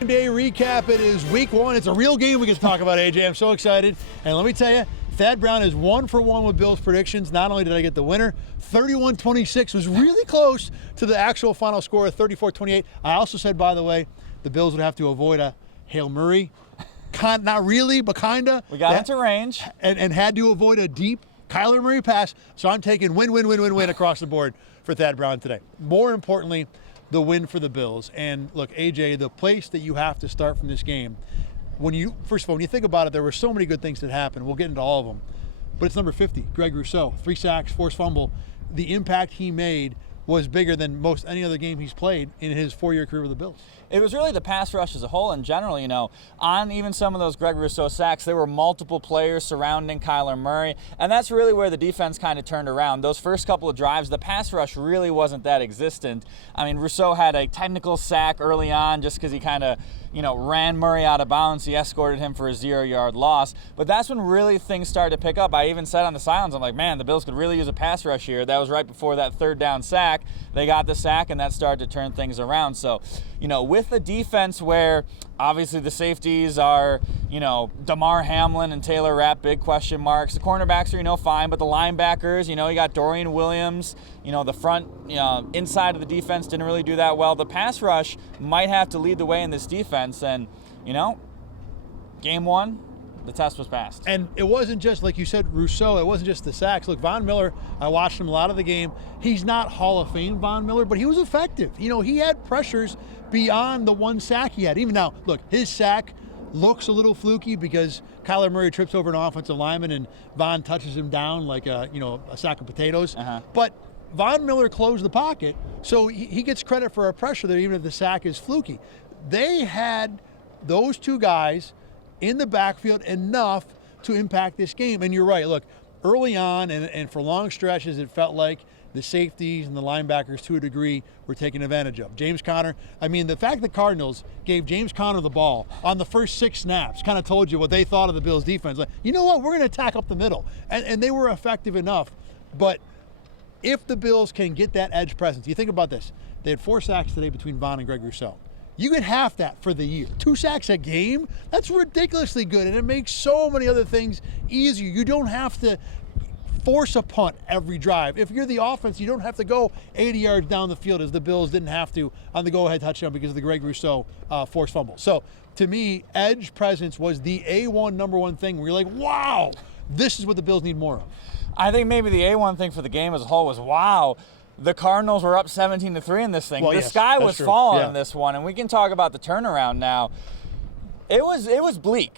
Gameday Recap. It is week one. It's a real game we can talk about, AJ. I'm so excited. And let me tell you, Thad Brown is 1 for 1 with Bill's predictions. Not only did I get the winner, 31-26 was really close to the actual final score of 34-28. I also said, by the way, the Bills would have to avoid a Hail Murray. Not really, but kinda. We got into range. And had to avoid a deep Kyler Murray pass. So I'm taking win across the board for Thad Brown today. More importantly, the win for the Bills. And look, AJ, the place that you have to start from this game, first of all, when you think about it, there were so many good things that happened. We'll get into all of them. But it's number 50, Greg Rousseau, 3 sacks, forced fumble. The impact he made was bigger than most any other game he's played in his 4-year career with the Bills. It was really the pass rush as a whole in general, on even some of those Greg Rousseau sacks, there were multiple players surrounding Kyler Murray, and that's really where the defense kind of turned around. Those first couple of drives, the pass rush really wasn't that existent. I mean, Rousseau had a technical sack early on just because he kind of, ran Murray out of bounds. He escorted him for a 0-yard loss, but that's when really things started to pick up. I even said on the sidelines, I'm like, man, the Bills could really use a pass rush here. That was right before that 3rd down sack. They got the sack, and that started to turn things around. So, with the defense where obviously the safeties are, Damar Hamlin and Taylor Rapp, big question marks. The cornerbacks are, fine, but the linebackers, you got Dorian Williams, the front, inside of the defense didn't really do that well. The pass rush might have to lead the way in this defense, and, game one, the test was passed. And it wasn't just, like you said, Rousseau, it wasn't just the sacks. Look, Von Miller, I watched him a lot of the game. He's not Hall of Fame Von Miller, but he was effective. He had pressures beyond the 1 sack he had. Even now, look, his sack looks a little fluky because Kyler Murray trips over an offensive lineman and Von touches him down like a sack of potatoes. But Von Miller closed the pocket, so he gets credit for a pressure there, even if the sack is fluky. They had those 2 guys in the backfield enough to impact this game. And you're right, look, early on and for long stretches, it felt like the safeties and the linebackers, to a degree, were taken advantage of. James Conner, the fact that Cardinals gave James Conner the ball on the first 6 snaps kind of told you what they thought of the Bills' defense. Like, you know what, we're going to attack up the middle. And they were effective enough. But if the Bills can get that edge presence, you think about this. They had 4 sacks today between Von and Greg Rousseau. You get half that for the year. 2 sacks a game? That's ridiculously good, and it makes so many other things easier. You don't have to force a punt every drive. If you're the offense, you don't have to go 80 yards down the field, as the Bills didn't have to on the go-ahead touchdown because of the Greg Rousseau forced fumble. So, to me, edge presence was the A1 number 1 thing where you're like, wow, this is what the Bills need more of. I think maybe the A1 thing for the game as a whole was, wow, the Cardinals were up 17-3 in this thing. Well, the yes, sky was falling in in this one, and we can talk about the turnaround now. It was bleak.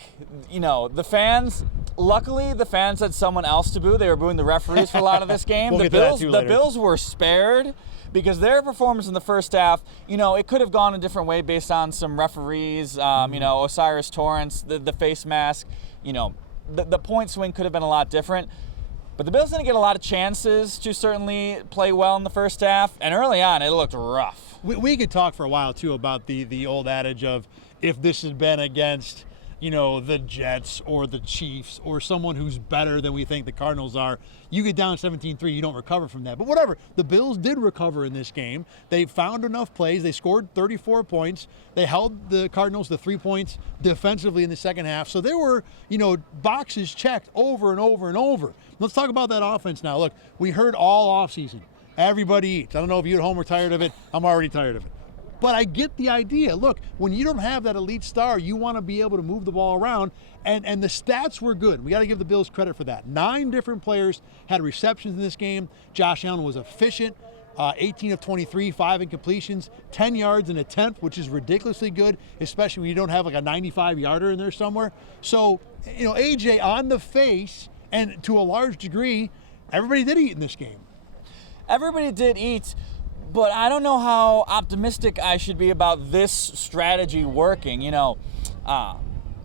The fans, luckily the fans had someone else to boo. They were booing the referees for a lot of this game. We'll the Bills were spared because their performance in the first half, it could have gone a different way based on some referees, Osiris Torrance, the face mask, the point swing could have been a lot different. But the Bills didn't get a lot of chances to certainly play well in the first half, and early on it looked rough. We could talk for a while, too, about the old adage of if this had been against, the Jets or the Chiefs or someone who's better than we think the Cardinals are, you get down 17-3, you don't recover from that. But whatever, the Bills did recover in this game. They found enough plays. They scored 34 points. They held the Cardinals to 3 points defensively in the second half. So there were, boxes checked over and over and over. Let's talk about that offense now. Look, we heard all offseason, everybody eats. I don't know if you at home are tired of it. I'm already tired of it. But I get the idea. Look, when you don't have that elite star, you want to be able to move the ball around, and the stats were good. We got to give the Bills credit for that. 9 different players had receptions in this game. Josh Allen was efficient, 18 of 23, 5 incompletions, 10 yards and a tenth, which is ridiculously good, especially when you don't have like a 95-yarder in there somewhere. So, AJ, on the face, and to a large degree, everybody did eat in this game. Everybody did eat. But I don't know how optimistic I should be about this strategy working.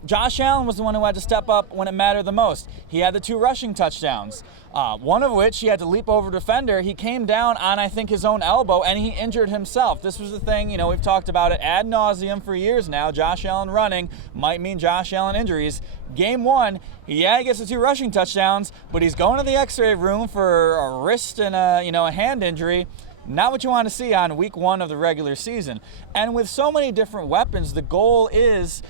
Josh Allen was the one who had to step up when it mattered the most. He had the 2 rushing touchdowns, one of which he had to leap over defender. He came down on, I think, his own elbow, and he injured himself. This was the thing, we've talked about it ad nauseum for years now. Josh Allen running might mean Josh Allen injuries. Game 1, he gets the 2 rushing touchdowns, but he's going to the x-ray room for a wrist and a hand injury. Not what you want to see on week 1 of the regular season. And with so many different weapons, the goal is,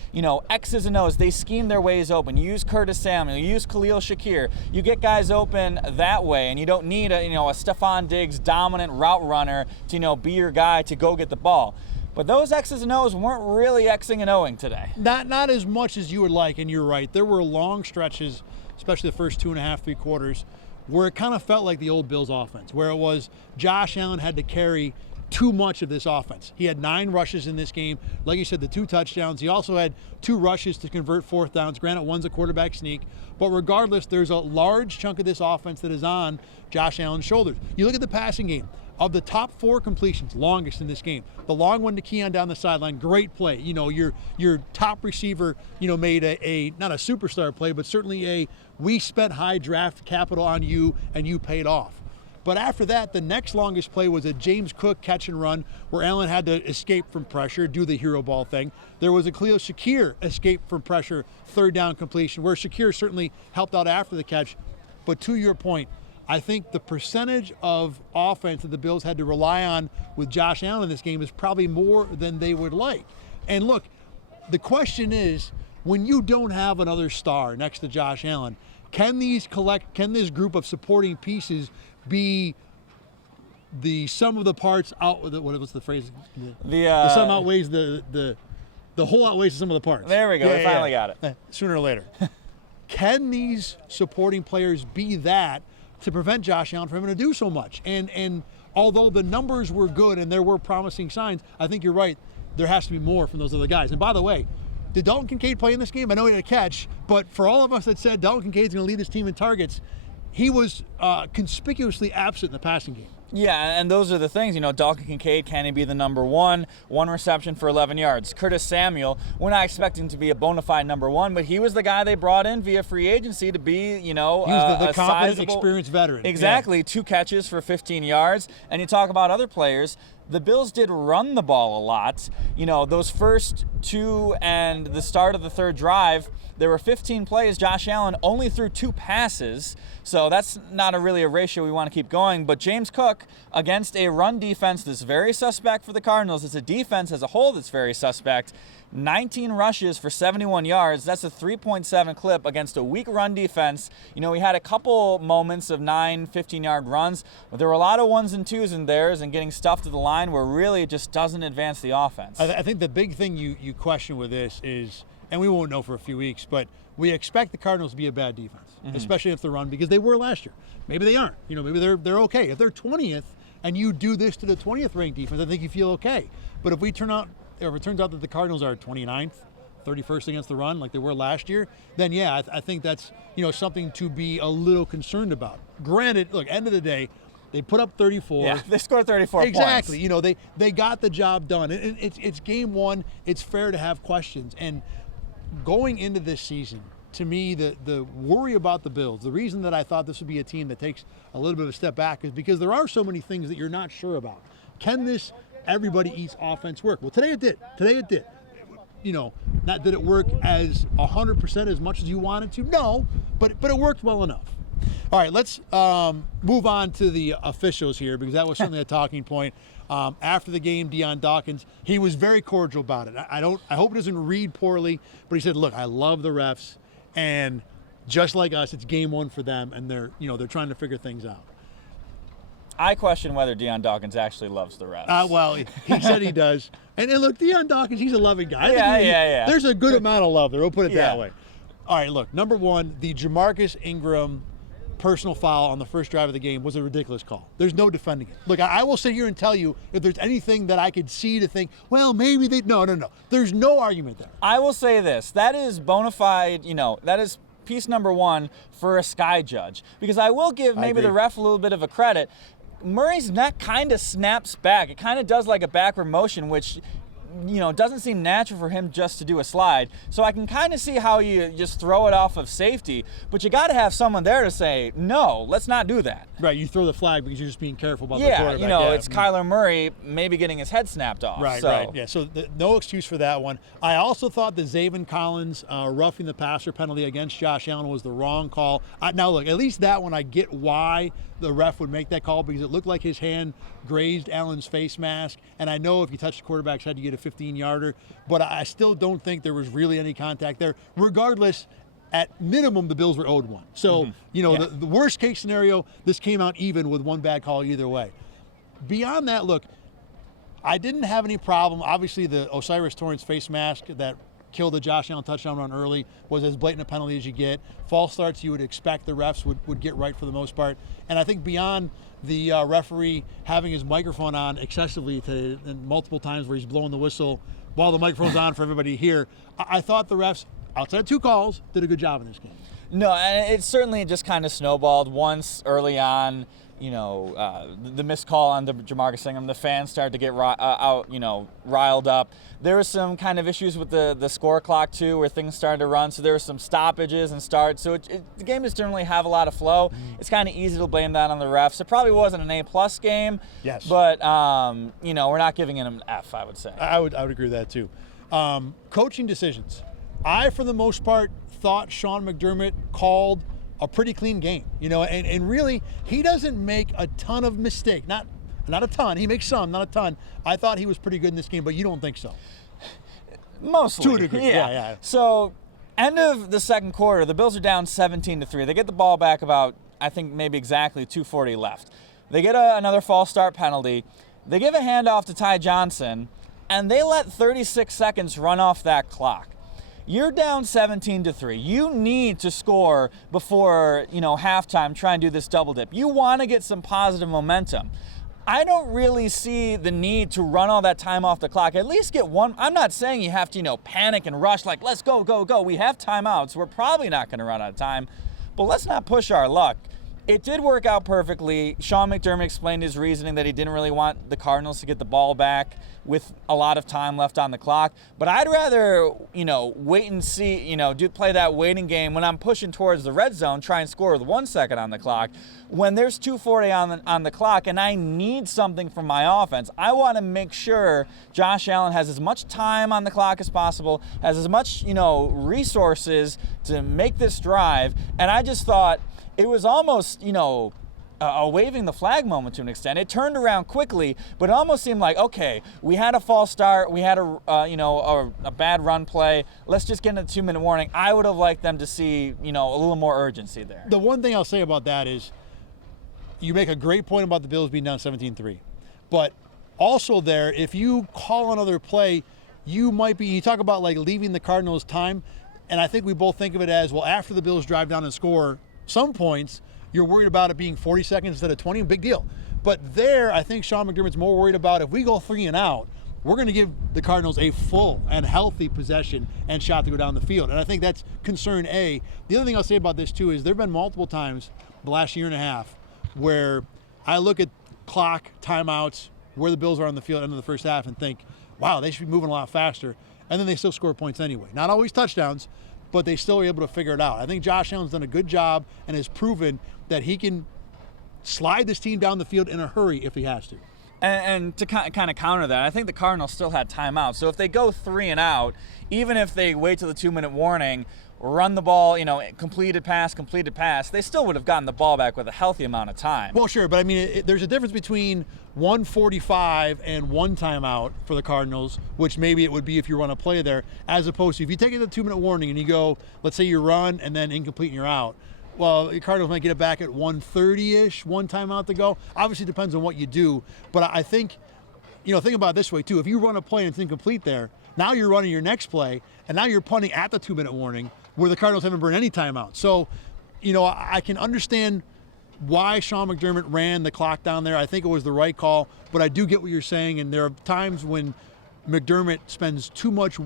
X's and O's. They scheme their ways open. You use Curtis Samuel, you use Khalil Shakir. You get guys open that way, and you don't need a Stephon Diggs dominant route runner to, be your guy to go get the ball. But those X's and O's weren't really Xing and O'ing today. Not as much as you would like, and you're right. There were long stretches, especially the first 2.5, 3 quarters, where it kind of felt like the old Bills offense, where it was Josh Allen had to carry too much of this offense. He had 9 rushes in this game. Like you said, the 2 touchdowns. He also had 2 rushes to convert 4th downs. Granted, one's a quarterback sneak. But regardless, there's a large chunk of this offense that is on Josh Allen's shoulders. You look at the passing game. Of the top 4 completions, longest in this game, the long one to Keon down the sideline, great play. Your top receiver, made a not a superstar play, but certainly we spent high draft capital on you and you paid off. But after that, the next longest play was a James Cook catch and run where Allen had to escape from pressure, do the hero ball thing. There was a Khalil Shakir escape from pressure, 3rd down completion, where Shakir certainly helped out after the catch. But to your point, I think the percentage of offense that the Bills had to rely on with Josh Allen in this game is probably more than they would like. And look, the question is, when you don't have another star next to Josh Allen, can this group of supporting pieces be the sum of the parts out? What was the phrase? The sum outweighs the whole outweighs the sum of the parts. There we go. We finally got it. Sooner or later. Can these supporting players be that to prevent Josh Allen from having to do so much? And although the numbers were good and there were promising signs, I think you're right. There has to be more from those other guys. And by the way, did Dalton Kincaid play in this game? I know he had a catch, but for all of us that said Dalton Kincaid's going to lead this team in targets, he was conspicuously absent in the passing game. Yeah, and those are the things. Dalton Kincaid, can he be the number 1? 1 reception for 11 yards. Curtis Samuel, we're not expecting to be a bona fide number 1, but he was the guy they brought in via free agency to be, he was the a confident, sizable, experienced veteran. Exactly. Yeah. 2 catches for 15 yards. And you talk about other players. The Bills did run the ball a lot. Those first 2 and the start of the 3rd drive, there were 15 plays. Josh Allen only threw 2 passes, so that's not really a ratio we want to keep going. But James Cook, against a run defense that's very suspect for the Cardinals, it's a defense as a whole that's very suspect. 19 rushes for 71 yards. That's a 3.7 clip against a weak run defense. We had a couple moments of 9, 15-yard runs, but there were a lot of 1s and 2s in theirs, and getting stuff to the line where really it just doesn't advance the offense. I think the big thing you question with this is, and we won't know for a few weeks, but we expect the Cardinals to be a bad defense, especially if they run, because they were last year. Maybe they aren't. Maybe they're okay. If they're 20th and you do this to the 20th ranked defense, I think you feel okay. But if it turns out that the Cardinals are 29th, 31st against the run like they were last year, then yeah, I think that's something to be a little concerned about. Granted, look, end of the day, they put up 34. Yeah, they scored 34 exactly. points. They got the job done. And it's game 1. It's fair to have questions. And going into this season, to me, the worry about the Bills, the reason that I thought this would be a team that takes a little bit of a step back is because there are so many things that you're not sure about. Can this everybody eats offense work? Well, today it did. Not that it worked as 100% as much as you wanted to. No, but it worked well enough. All right, let's move on to the officials here, because that was certainly a talking point. After the game, Dion Dawkins, he was very cordial about it. I hope it doesn't read poorly, but he said, look, I love the refs, and just like us, it's game 1 for them, and they're trying to figure things out. I question whether Dion Dawkins actually loves the refs. Well, he said he does. And look, Dion Dawkins, he's a loving guy. Yeah. There's a good amount of love there. We'll put it that way. All right, look, number 1, the Jamarcus Ingram personal foul on the first drive of the game was a ridiculous call. There's no defending it. Look, I will sit here and tell you if there's anything that I could see to think, well, maybe they... No. There's no argument there. I will say this. That is bona fide, that is piece number 1 for a sky judge. Because I will give maybe the ref a little bit of a credit. Murray's neck kind of snaps back. It kind of does like a backward motion, which doesn't seem natural for him just to do a slide. So I can kind of see how you just throw it off of safety, but you got to have someone there to say, no, let's not do that. Right, you throw the flag because you're just being careful about the quarterback. It's Kyler Murray maybe getting his head snapped off. Right. Yeah, so no excuse for that one. I also thought the Zaven Collins roughing the passer penalty against Josh Allen was the wrong call. Now, look, at least that one I get why the ref would make that call, because it looked like his hand grazed Allen's face mask, and I know if you touch the quarterback's head, you get a 15-yarder, but I still don't think there was really any contact there. Regardless, at minimum, the Bills were owed one. So, the worst case scenario, this came out even with one bad call either way. Beyond that, look, I didn't have any problem. Obviously, the Osiris Torrance face mask that killed the Josh Allen touchdown run early was as blatant a penalty as you get. False starts you would expect the refs would get right for the most part. And I think beyond the referee having his microphone on excessively today and multiple times where he's blowing the whistle while the microphone's on for everybody to hear, I thought the refs, outside of 2 calls, did a good job in this game. No, and it certainly just kind of snowballed once early on. The missed call on the Jamarcus Ingram, the fans started to get riled up. There were some kind of issues with the score clock too, where things started to run. So there were some stoppages and starts. So the game just didn't really have a lot of flow. It's kind of easy to blame that on the refs. It probably wasn't an A+ game. Yes. But we're not giving it an F, I would say. I would agree with that too. Coaching decisions. I, for the most part, thought Sean McDermott called a pretty clean game, and really he doesn't make a ton of mistakes. Not a ton. He makes some, not a ton. I thought he was pretty good in this game, but you don't think so? Mostly. To a degree. Yeah. So, end of the second quarter, the Bills are down 17-3. They get the ball back about, I think, maybe exactly 2:40 left. They get another false start penalty. They give a handoff to Ty Johnson, and they let 36 seconds run off that clock. You're down 17-3. You need to score before, halftime, try and do this double dip. You want to get some positive momentum. I don't really see the need to run all that time off the clock. At least get one. I'm not saying you have to, panic and rush like, let's go, go, go. We have timeouts. We're probably not going to run out of time, but let's not push our luck. It did work out perfectly. Sean McDermott explained his reasoning that he didn't really want the Cardinals to get the ball back with a lot of time left on the clock. But I'd rather, wait and see, play that waiting game when I'm pushing towards the red zone, try and score with 1 second on the clock. When there's 2:40 on the clock and I need something from my offense, I want to make sure Josh Allen has as much time on the clock as possible, has as much, resources to make this drive. And I just thought, it was almost, a waving the flag moment to an extent. It turned around quickly, but it almost seemed like, okay, we had a false start, we had a bad run play. Let's just get into the 2-minute warning. I would have liked them to see, a little more urgency there. The one thing I'll say about that is, you make a great point about the Bills being down 17-3, but also there, if you call another play, you talk about like leaving the Cardinals time, and I think we both think of it as, well, after the Bills drive down and score some points, you're worried about it being 40 seconds instead of 20, big deal. But there, I think Sean McDermott's more worried about, if we go 3 and out, we're going to give the Cardinals a full and healthy possession and shot to go down the field. And I think that's concern A. The other thing I'll say about this too is there have been multiple times the last year and a half where I look at clock, timeouts, where the Bills are on the field at the end of the first half and think, wow, they should be moving a lot faster. And then they still score points anyway. Not always touchdowns, but they still are able to figure it out. I think Josh Allen's done a good job and has proven that he can slide this team down the field in a hurry if he has to. And to kind of counter that, I think the Cardinals still had timeout. So if they go 3 and out, even if they wait till the 2-minute warning, run the ball, completed pass, they still would have gotten the ball back with a healthy amount of time. Well, sure, but I mean, there's a difference between 1:45 and 1 timeout for the Cardinals, which maybe it would be if you run a play there, as opposed to if you take it the 2-minute warning and you go, let's say you run and then incomplete and you're out. Well, the Cardinals might get it back at 1:30-ish, 1 timeout to go. Obviously, it depends on what you do, but I think, think about it this way too. If you run a play and it's incomplete there, now you're running your next play, and now you're punting at the 2-minute warning where the Cardinals haven't burned any timeout. So, I can understand why Sean McDermott ran the clock down there. I think it was the right call, but I do get what you're saying, and there are times when McDermott spends too much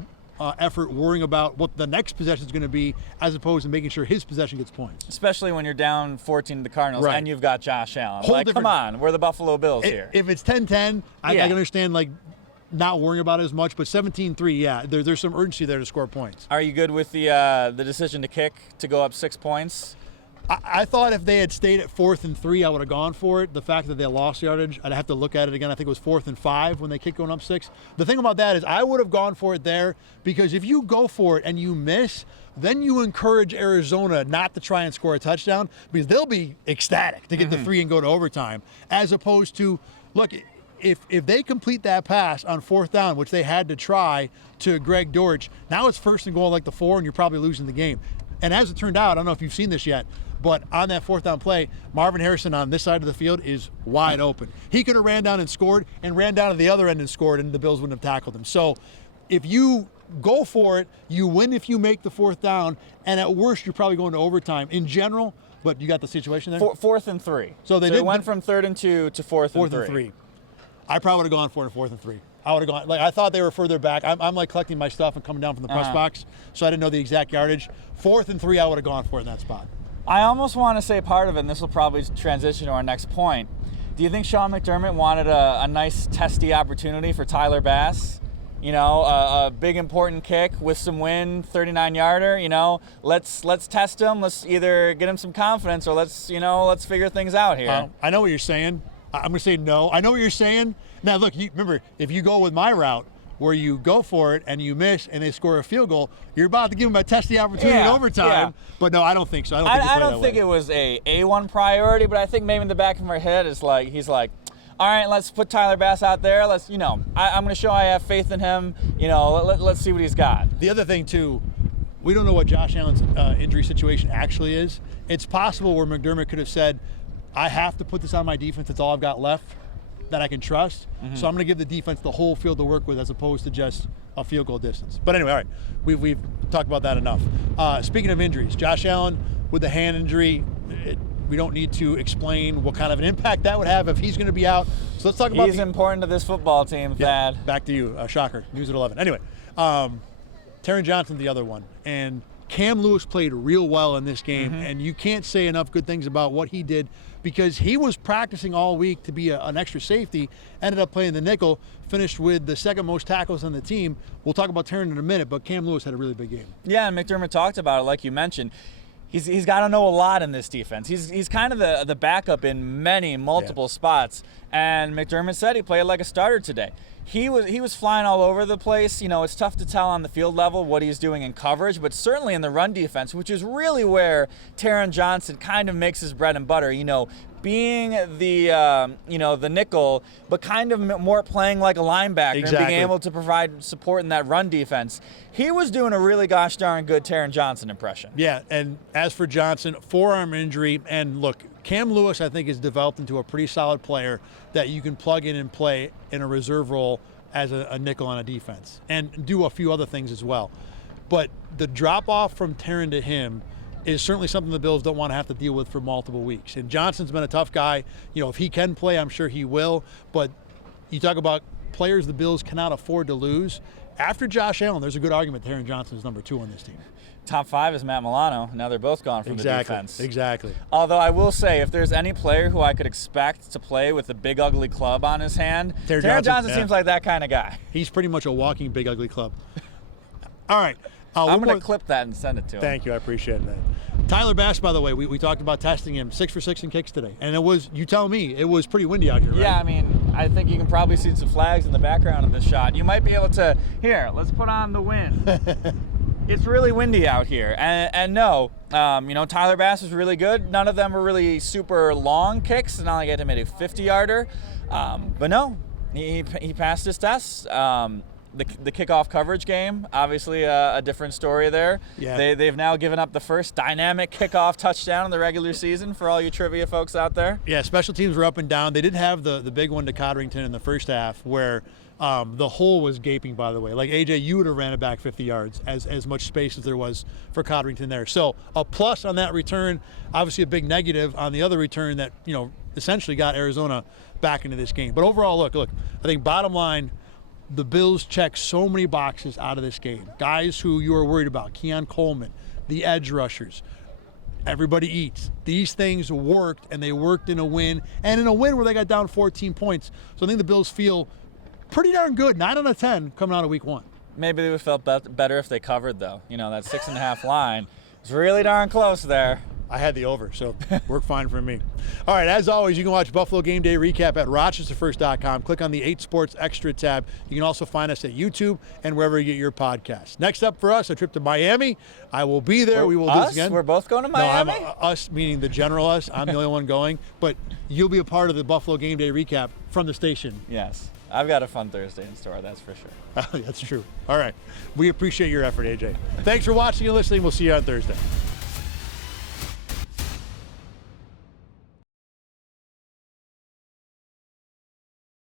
effort worrying about what the next possession is going to be as opposed to making sure his possession gets points. Especially when you're down 14 to the Cardinals and you've got Josh Allen. Come on, we're the Buffalo Bills here. If it's 10-10, I can understand not worrying about it as much, but 17-3, yeah, there's some urgency there to score points. Are you good with the decision to kick to go up 6 points? I thought if they had stayed at 4th and 3, I would have gone for it. The fact that they lost yardage, I'd have to look at it again. I think it was 4th and 5 when they kicked going up 6. The thing about that is I would have gone for it there because if you go for it and you miss, then you encourage Arizona not to try and score a touchdown because they'll be ecstatic to get the 3 and go to overtime, as opposed to, look, if they complete that pass on 4th down, which they had to try to Greg Dortch, now it's 1st and goal like the 4, and you're probably losing the game. And as it turned out, I don't know if you've seen this yet, but on that 4th down play, Marvin Harrison on this side of the field is wide open. He could have ran down and scored, and ran down to the other end and scored, and the Bills wouldn't have tackled him. So if you go for it, you win if you make the 4th down, and at worst, you're probably going to overtime in general. But you got the situation there? 4th and 3. So they went from 3rd and 2 to 4th and 3. 4th and 3. I probably would have gone for it 4th and 3. I would have gone, like, I thought they were further back. I'm like collecting my stuff and coming down from the press box, so I didn't know the exact yardage. 4th and 3, I would have gone for it in that spot. I almost want to say part of it, and this will probably transition to our next point. Do you think Sean McDermott wanted a nice testy opportunity for Tyler Bass? You know, a big important kick with some wind, 39-yarder. You know, let's test him. Let's either get him some confidence, or let's figure things out here. I know what you're saying. I'm going to say no. I know what you're saying. Now, look, remember, if you go with my route, where you go for it and you miss and they score a field goal, you're about to give them a testy opportunity in overtime. Yeah. But no, I don't think so. I don't think it was a A1 priority, but I think maybe in the back of my head is like, he's like, all right, let's put Tyler Bass out there. I'm going to show I have faith in him. Let's see what he's got. The other thing, too, we don't know what Josh Allen's injury situation actually is. It's possible where McDermott could have said, I have to put this on my defense. It's all I've got left that I can trust. So I'm going to give the defense the whole field to work with as opposed to just a field goal distance. But anyway, all right, we've talked about that enough. Speaking of injuries, Josh Allen with the hand injury, we don't need to explain what kind of an impact that would have if he's going to be out. So let's talk about He's important to this football team, Thad. Yeah, back to you. Shocker. News at 11. Anyway, Taron Johnson, the other one. And Cam Lewis played real well in this game, and you can't say enough good things about what he did because he was practicing all week to be an extra safety, ended up playing the nickel, finished with the 2nd most tackles on the team. We'll talk about Taron in a minute, but Cam Lewis had a really big game. Yeah, and McDermott talked about it, like you mentioned. He's got to know a lot in this defense. He's kind of the backup in multiple spots, and McDermott said he played like a starter today. He was flying all over the place. It's tough to tell on the field level what he's doing in coverage, but certainly in the run defense, which is really where Taron Johnson kind of makes his bread and butter. Being the nickel, but kind of more playing like a linebacker and being able to provide support in that run defense. He was doing a really gosh darn good Taron Johnson impression. Yeah, and as for Johnson, forearm injury, and look, Cam Lewis I think has developed into a pretty solid player that you can plug in and play in a reserve role as a nickel on a defense and do a few other things as well. But the drop off from Taron to him is certainly something the Bills don't want to have to deal with for multiple weeks. And Johnson's been a tough guy. If he can play, I'm sure he will. But you talk about players the Bills cannot afford to lose. After Josh Allen, there's a good argument Taron Johnson's number 2 on this team. Top 5 is Matt Milano. Now they're both gone from the defense. Exactly. Although I will say, if there's any player who I could expect to play with a big ugly club on his hand, Taron Johnson seems like that kind of guy. He's pretty much a walking big ugly club. All right. I'm going to clip that and send it to him. Thank you. I appreciate that. Tyler Bass, by the way, we talked about testing him 6 for 6 in kicks today. And it was, you tell me, it was pretty windy out here, right? Yeah, I think you can probably see some flags in the background of this shot. You might be able to, here, let's put on the wind. It's really windy out here. And no, Tyler Bass was really good. None of them were really super long kicks. It's not like I had to make a 50-yarder. But no, he passed his tests. The kickoff coverage game, obviously a different story there. Yeah. They've now given up the first dynamic kickoff touchdown in the regular season for all you trivia folks out there. Yeah, special teams were up and down. They did have the big one to Codrington in the first half where the hole was gaping, by the way. Like, AJ, you would have ran it back 50 yards as much space as there was for Codrington there. So a plus on that return, obviously a big negative on the other return that, essentially got Arizona back into this game. But overall, look, I think bottom line, the Bills check so many boxes out of this game. Guys who you were worried about, Keon Coleman, the edge rushers, everybody eats. These things worked, and they worked in a win, and in a win where they got down 14 points. So I think the Bills feel pretty darn good, 9 out of 10 coming out of week 1. Maybe they would have felt better if they covered, though. That 6.5 line was really darn close there. I had the over, so worked fine for me. All right, as always, you can watch Buffalo Game Day Recap at rochesterfirst.com. Click on the 8 Sports Extra tab. You can also find us at YouTube and wherever you get your podcasts. Next up for us, a trip to Miami. I will be there. We will do this again. We're both going to Miami? No, us, meaning the general us. I'm the only one going. But you'll be a part of the Buffalo Game Day Recap from the station. Yes. I've got a fun Thursday in store, that's for sure. That's true. All right. We appreciate your effort, AJ. Thanks for watching and listening. We'll see you on Thursday.